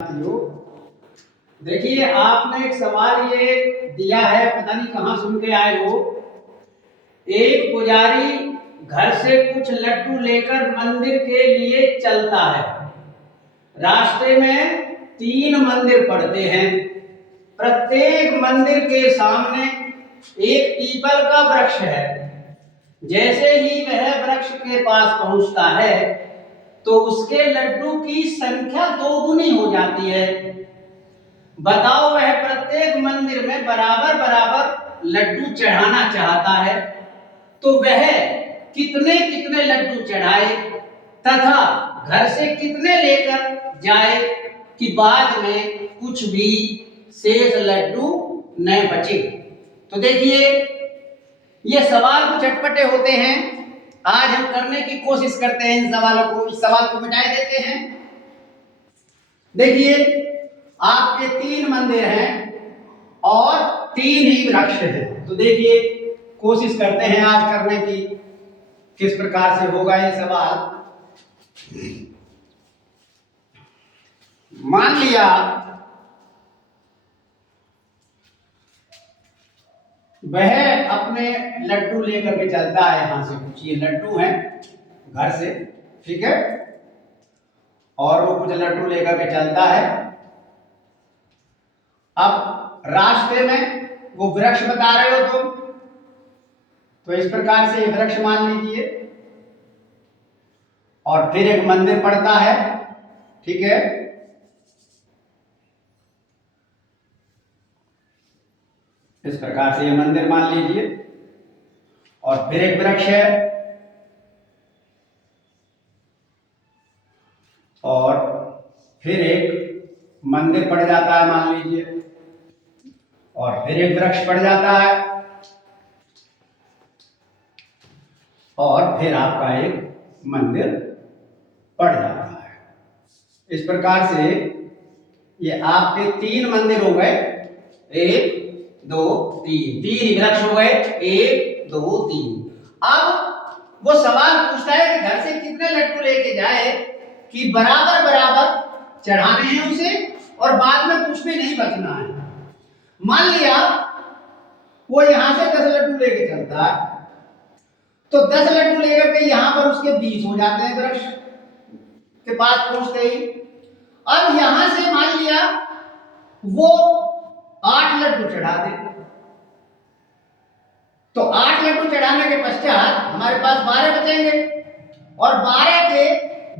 साथियों, देखिए आपने एक सवाल ये दिया है, पता नहीं कहाँ सुन के आए हो। एक पुजारी घर से कुछ लड्डू लेकर मंदिर के लिए चलता है। रास्ते में 3 मंदिर पड़ते हैं। प्रत्येक मंदिर के सामने एक पीपल का वृक्ष है। जैसे ही वह वृक्ष के पास पहुंचता है तो उसके लड्डू की संख्या 2 गुनी हो जाती है। बताओ वह प्रत्येक मंदिर में बराबर बराबर लड्डू चढ़ाना चाहता है तो वह कितने कितने लड्डू चढ़ाए तथा घर से कितने लेकर जाए कि बाद में कुछ भी शेष लड्डू न बचे। तो देखिए ये सवाल कुछ अटपटे होते हैं। आज हम करने की कोशिश करते हैं इन सवालों को, इस सवाल को मिटाए देते हैं। देखिए आपके 3 मंदिर हैं और 3 ही वृक्ष हैं। तो देखिए कोशिश करते हैं आज करने की, किस प्रकार से होगा ये सवाल। मान लिया वह अपने लड्डू लेकर के चलता है, यहां से कुछ ये लड्डू हैं घर से, ठीक है, और वो कुछ लड्डू लेकर के चलता है। अब रास्ते में वो वृक्ष बता रहे हो तुम, तो इस प्रकार से वृक्ष मान लीजिए। और फिर एक मंदिर पड़ता है, ठीक है, इस प्रकार से ये मंदिर मान लीजिए। और फिर एक वृक्ष है और फिर एक मंदिर पड़ जाता है मान लीजिए, और फिर एक वृक्ष पड़ जाता है और फिर आपका एक मंदिर पड़ जाता है। इस प्रकार से ये आपके 3 मंदिर हो गए, 1 2 3, 3 वृक्ष हो गए, 1 2 3। अब वो सवाल पूछता है कि घर से कितने लड्डू लेके जाए कि बराबर बराबर चढ़ाने हैं उसे और बाद में कुछ भी नहीं बचना है। मान लिया वो यहां से 10 लड्डू लेके चलता है तो 10 लड्डू लेकर के यहां पर उसके 20 हो जाते हैं वृक्ष के पास पहुंचते ही। अब यहां से मान लिया वो 8 लड्डू चढ़ा दे, तो 8 लड्डू चढ़ाने के पश्चात हमारे पास 12 बचेंगे और 12 के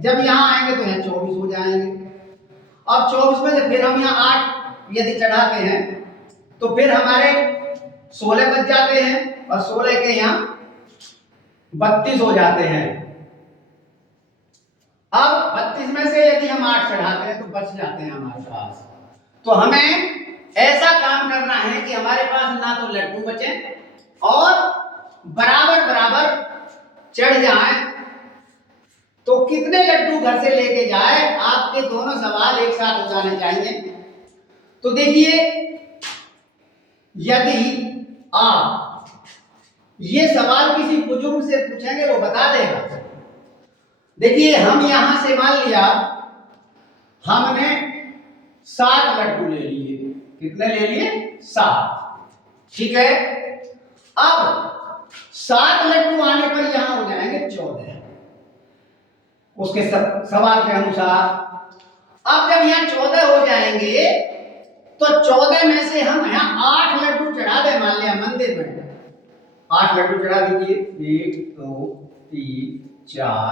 जब यहां आएंगे तो यहां 24 हो जाएंगे। अब 24 में से फिर हम यहां 8 यदि चढ़ाते हैं तो फिर हमारे 16 बच जाते हैं और 16 के यहां 32 हो जाते हैं। अब 32 में से यदि हम 8 चढ़ाते हैं तो बच जाते हैं हमारे पास। तो हमें ऐसा काम करना है कि हमारे पास ना तो लड्डू बचे और बराबर बराबर चढ़ जाए। तो कितने लड्डू घर से लेके जाए, आपके दोनों सवाल एक साथ हो जाने चाहिए। तो देखिए यदि आप ये सवाल किसी बुजुर्ग से पूछेंगे वो बता देगा। देखिए हम यहां से मान लिया हमने 7 लड्डू ले लिए, कितने ले लिए? 7, ठीक है। अब 7 लड्डू आने पर यहां हो जाएंगे 14 उसके सवाल के अनुसार। अब जब यहां 14 हो जाएंगे तो 14 में से हम यहां 8 लड्डू चढ़ा दे, मान लिया मंदिर में 8 लड्डू चढ़ा दीजिए। 1 2 3 4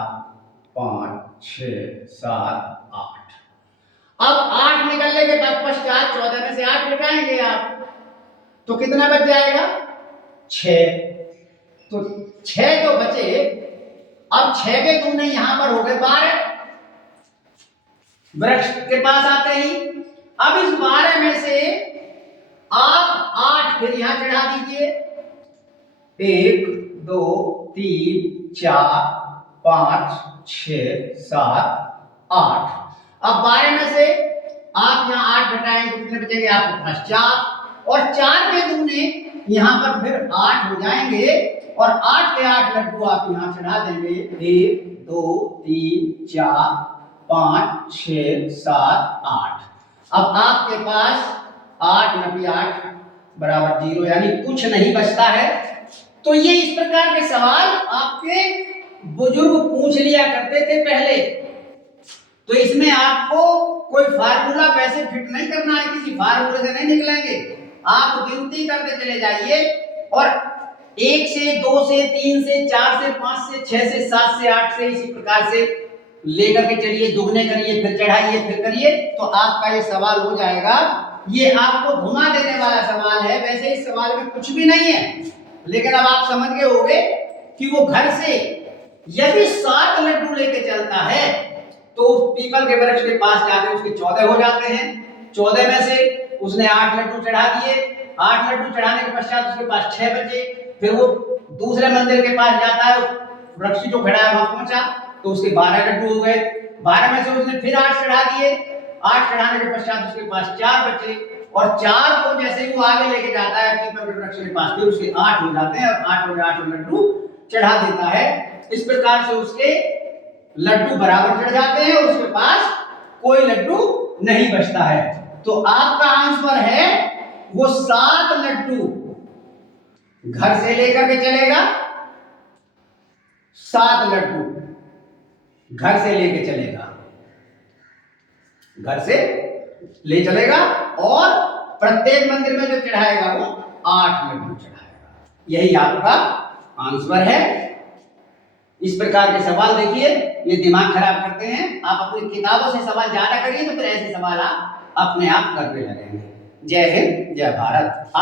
5 6 7 8। अब 8 निकलने के पश्चात 14 में से 8 घटाएंगे आप तो कितना बच जाएगा? 6। तो 6 जो बचे, अब 6 के दूने यहां पर हो गए 12 वृक्ष के पास आते ही। अब इस 12 में से आप 8 फिर यहां चढ़ा दीजिए। 1 2 3 4 5 6 7 8। अब 12 में से आप यहां 8 घटाएंगे तो कितने बचेंगे आपके पास? 4। और 4 के दूने यहां पर फिर 8 हो जाएंगे और 8 के 8 लड्डू आप यहां चढ़ा देंगे। 1 2 3 4 5 6 7 8। अब आपके पास 8 9 8 बराबर 0, यानी कुछ नहीं बचता है। तो ये इस प्रकार के सवाल आपके बुजुर्ग पूछ लिया करते थे पहले। तो इसमें आपको कोई फार्मूला वैसे फिट नहीं करना है, किसी फार्मूले से नहीं निकलेंगे। आप गिनती करते चले जाइए और 1 से 2 से 3 से 4 से 5 से 6 से 7 से 8 से इसी प्रकार से लेकर के चलिए, दुगने करिए, फिर चढ़ाइए, फिर करिए, तो आपका ये सवाल हो जाएगा। ये आपको घुमा देने वाला सवाल है, वैसे इस सवाल में कुछ भी नहीं है, लेकिन अब आप समझ गए होंगे कि वो घर से यदि 7 लड्डू लेके चलता है तो पीपल के वृक्ष के पास जाके उसके 14 हो जाते हैं। 14 में से उसने 8 लड्डू चढ़ा दिए। 8 लड्डू चढ़ाने के पश्चात उसके पास 6 बचे। फिर वो दूसरे मंदिर के पास जाता है, वृक्ष जो खड़ा है वहां पहुंचा तो उसके 12 लड्डू हो गए। 12 में से उसने फिर 8 चढ़ा दिए। 8 चढ़ाने के पश्चात उसके पास 4 बचे, और 4 को जैसे ही वो आगे लेके जाता है पीपल के वृक्ष के पास, फिर उसके 8 हो जाते हैं और 8 लड्डू चढ़ा देता है। इस प्रकार से उसके लड्डू बराबर चढ़ जाते हैं और उसके पास कोई लड्डू नहीं बचता है। तो आपका आंसर है वो 7 लड्डू घर से लेकर के चलेगा। 7 लड्डू घर से लेके चलेगा, घर से ले चलेगा, और प्रत्येक मंदिर में जो चढ़ाएगा वो 8 लड्डू चढ़ाएगा। यही आपका आंसर है। इस प्रकार के सवाल देखिए, ये दिमाग खराब करते हैं। आप अपनी किताबों से सवाल ज्यादा करिए तो फिर ऐसे सवाल आप अपने आप करने लगेंगे। जय हिंद, जय भारत।